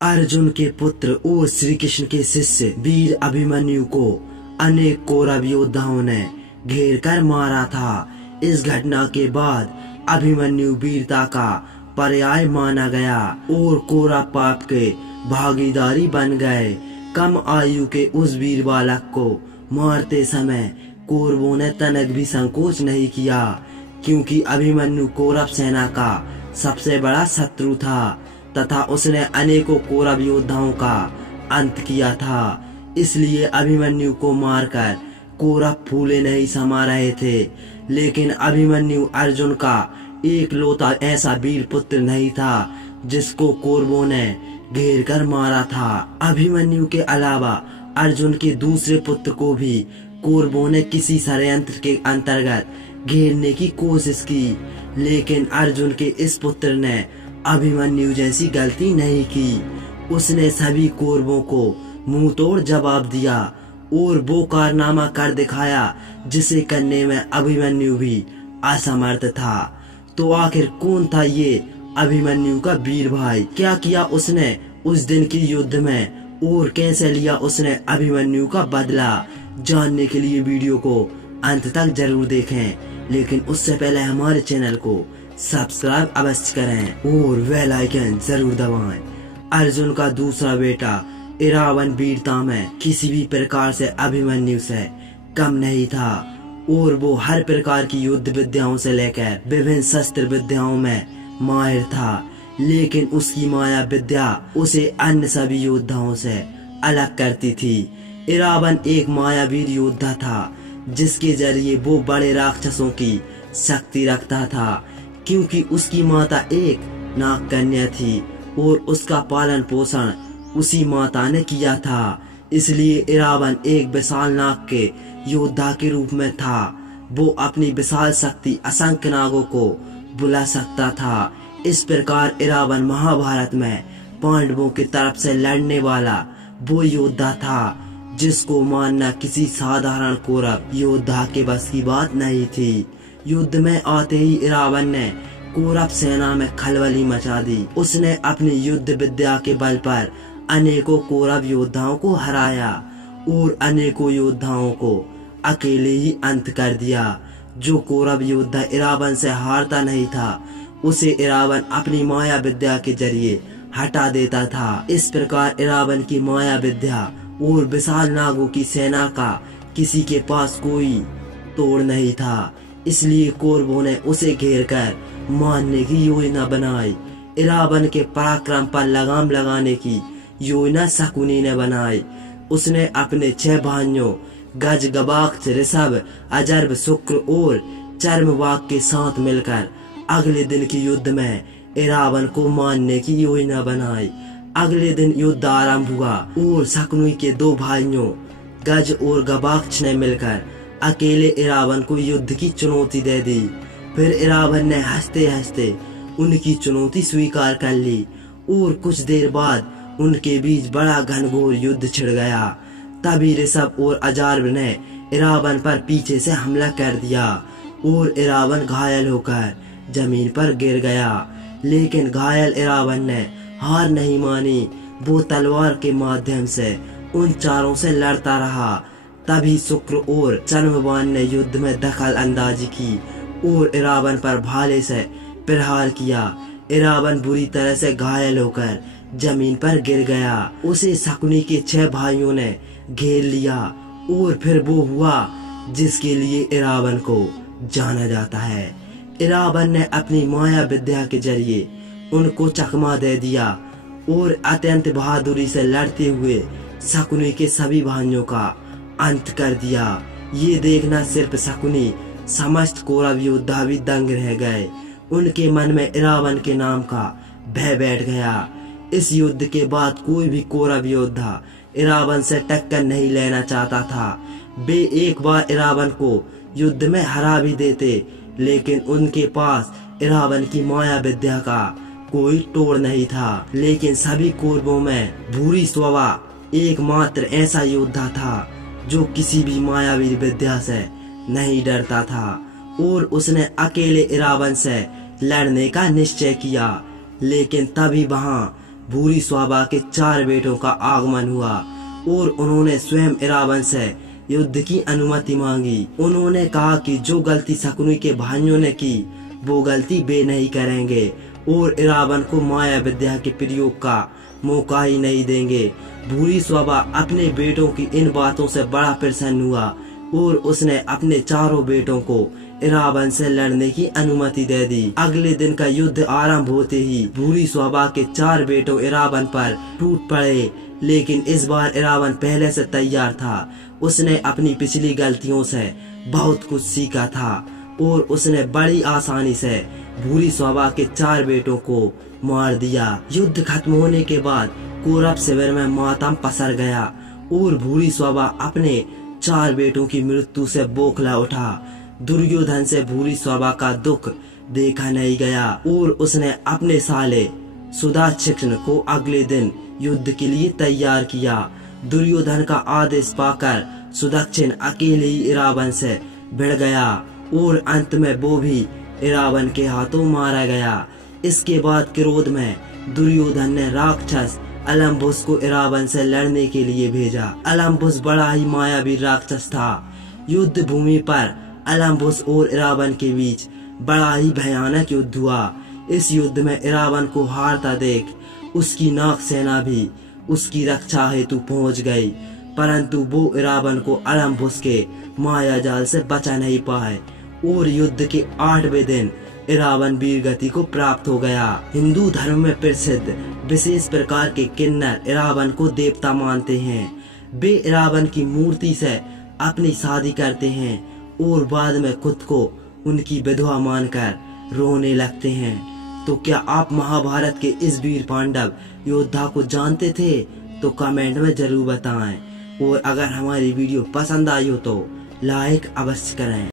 अर्जुन के पुत्र और श्री कृष्ण के शिष्य वीर अभिमन्यु को अनेक कौरव योद्धाओं ने घेर कर मारा था। इस घटना के बाद अभिमन्यु वीरता का पर्याय माना गया और कौरव पाप के भागीदारी बन गए। कम आयु के उस वीर बालक को मारते समय कौरवों ने तनिक भी संकोच नहीं किया, क्योंकि अभिमन्यु कौरव सेना का सबसे बड़ा शत्रु था तथा उसने अनेकों कौरव योद्धाओं का अंत किया था। इसलिए अभिमन्यु को मारकर कौरव फूले नहीं समा रहे थे। लेकिन अभिमन्यु अर्जुन का एकलौता ऐसा वीर पुत्र नहीं था जिसको कौरवों ने घेर कर मारा था। अभिमन्यु के अलावा अर्जुन के दूसरे पुत्र को भी कौरवों ने किसी षड्यंत्र के अंतर्गत घेरने की कोशिश की, लेकिन अर्जुन के इस पुत्र ने अभिमन्यु जैसी गलती नहीं की। उसने सभी कौरवों को मुंह तोड़ जवाब दिया और वो कारनामा कर दिखाया जिसे करने में अभिमन्यु भी असमर्थ था। तो आखिर कौन था ये अभिमन्यु का वीर भाई? क्या किया उसने उस दिन के युद्ध में और कैसे लिया उसने अभिमन्यु का बदला? जानने के लिए वीडियो को अंत तक जरूर देखें, लेकिन उससे पहले हमारे चैनल को सब्सक्राइब अवश्य करें और बेल आइकन जरूर दबाएं। अर्जुन का दूसरा बेटा इरावन वीरता में किसी भी प्रकार से अभिमन्यु से कम नहीं था और वो हर प्रकार की युद्ध विद्याओं से लेकर विभिन्न शस्त्र विद्याओं में माहिर था। लेकिन उसकी माया विद्या उसे अन्य सभी योद्धाओं से अलग करती थी। इरावन एक मायावीर योद्धा था जिसके जरिए वो बड़े राक्षसों की शक्ति रखता था, क्योंकि उसकी माता एक नाग कन्या थी और उसका पालन पोषण उसी माता ने किया था। इसलिए इरावन एक विशाल नाग के योद्धा के रूप में था। वो अपनी विशाल शक्ति असंख्य नागों को बुला सकता था। इस प्रकार इरावन महाभारत में पांडवों की तरफ से लड़ने वाला वो योद्धा था जिसको मानना किसी साधारण कौरव योद्धा के बस की बात नहीं थी। युद्ध में आते ही इरावन ने कौरव सेना में खलबली मचा दी। उसने अपनी युद्ध विद्या के बल पर अनेकों कौरव योद्धाओं को हराया और अनेकों योद्धाओं को अकेले ही अंत कर दिया। जो कौरव योद्धा इरावन से हारता नहीं था उसे इरावन अपनी माया विद्या के जरिए हटा देता था। इस प्रकार इरावन की माया विद्या और विशाल नागों की सेना का किसी के पास कोई तोड़ नहीं था। इसलिए कौरवों ने उसे घेर कर मारने की योजना बनाई। इरावन के पराक्रम पर लगाम लगाने की योजना शकुनी ने बनाई। उसने अपने 6 भाइयों गज, गवाक्ष, ऋषभ, अजर्व, शुक्र और चर्मवाक के साथ मिलकर अगले दिन के युद्ध में इरावन को मारने की योजना बनाई। अगले दिन युद्ध आरंभ हुआ और शकुनी के 2 भाइयों गज और गवाक्ष ने मिलकर अकेले इरावन को युद्ध की चुनौती दे दी। फिर इरावन ने हंसते हंसते उनकी चुनौती स्वीकार कर ली और कुछ देर बाद उनके बीच बड़ा घनघोर युद्ध छिड़ गया। तभी ऋषभ और अजर्व ने इरावन पर पीछे से हमला कर दिया और इरावन घायल होकर जमीन पर गिर गया। लेकिन घायल इरावन ने हार नहीं मानी। वो तलवार के माध्यम से उन चारों से लड़ता रहा। तभी शुक्र और चर्मवान ने युद्ध में दखल अंदाजी की और इरावन पर भाले से प्रहार किया। इरावन बुरी तरह से घायल होकर जमीन पर गिर गया। उसे शकुनी के 6 भाइयों ने घेर लिया और फिर वो हुआ जिसके लिए इरावन को जाना जाता है। इरावन ने अपनी माया विद्या के जरिए उनको चकमा दे दिया और अत्यंत बहादुरी से लड़ते हुए शकुनी के सभी भाइयों का अंत कर दिया। ये देखना सिर्फ शकुनी, समस्त कौरव योद्धा भी दंग रह गए। उनके मन में इरावन के नाम का भय बैठ गया। इस युद्ध के बाद कोई भी कौरव योद्धा इरावन से टक्कर नहीं लेना चाहता था। वे एक बार इरावन को युद्ध में हरा भी देते, लेकिन उनके पास इरावन की माया विद्या का कोई तोड़ नहीं था। लेकिन सभी कौरवों में भूरिश्रवा एकमात्र ऐसा योद्धा था जो किसी भी मायावी विद्या से नहीं डरता था और उसने अकेले इरावन से लड़ने का निश्चय किया। लेकिन तभी वहां भूरी स्वाबा के 4 बेटों का आगमन हुआ और उन्होंने स्वयं इरावन से युद्ध की अनुमति मांगी। उन्होंने कहा कि जो गलती शकुनी के भाइयों ने की वो गलती वे नहीं करेंगे और इरावन को माया विद्या के प्रयोग का मौका ही नहीं देंगे। भूरी स्वाबा अपने बेटों की इन बातों से बड़ा प्रसन्न हुआ और उसने अपने 4 बेटों को इरावन से लड़ने की अनुमति दे दी। अगले दिन का युद्ध आरंभ होते ही भूरी स्वाबा के 4 बेटों इरावन पर टूट पड़े, लेकिन इस बार इरावन पहले से तैयार था। उसने अपनी पिछली गलतियों से बहुत कुछ सीखा था और उसने बड़ी आसानी से भूरी स्वाबा के 4 बेटों को मार दिया। युद्ध खत्म होने के बाद कौरव शिविर में मातम पसर गया और भूरी स्वाबा अपने 4 बेटों की मृत्यु से बौखला उठा। दुर्योधन से भूरी स्वाबा का दुख देखा नहीं गया और उसने अपने साले सुदाक्षिण को अगले दिन युद्ध के लिए तैयार किया। दुर्योधन का आदेश पाकर सुदाक्षिण अकेले ही इरावन से भिड़ गया और अंत में वो भी इरावन के हाथों मारा गया। इसके बाद क्रोध में दुर्योधन ने राक्षस अलम्बुस को इरावन से लड़ने के लिए भेजा। अलम्बुस बड़ा ही मायावी राक्षस था। युद्ध भूमि पर अलम्बुस और इरावन के बीच बड़ा ही भयानक युद्ध हुआ। इस युद्ध में इरावन को हारता देख उसकी नाग सेना भी उसकी रक्षा हेतु पहुंच गई, परंतु वो इरावन को अलम्बुस के माया जाल से बचा नहीं पाए और युद्ध के 8वें दिन इरावन वीर गति को प्राप्त हो गया। हिंदू धर्म में प्रसिद्ध विशेष प्रकार के किन्नर इरावन को देवता मानते हैं। वे इरावन की मूर्ति से अपनी शादी करते हैं और बाद में खुद को उनकी विधवा मानकर रोने लगते हैं। तो क्या आप महाभारत के इस वीर पांडव योद्धा को जानते थे? तो कमेंट में जरूर बताएं और अगर हमारी वीडियो पसंद आई हो तो लाइक अवश्य करें।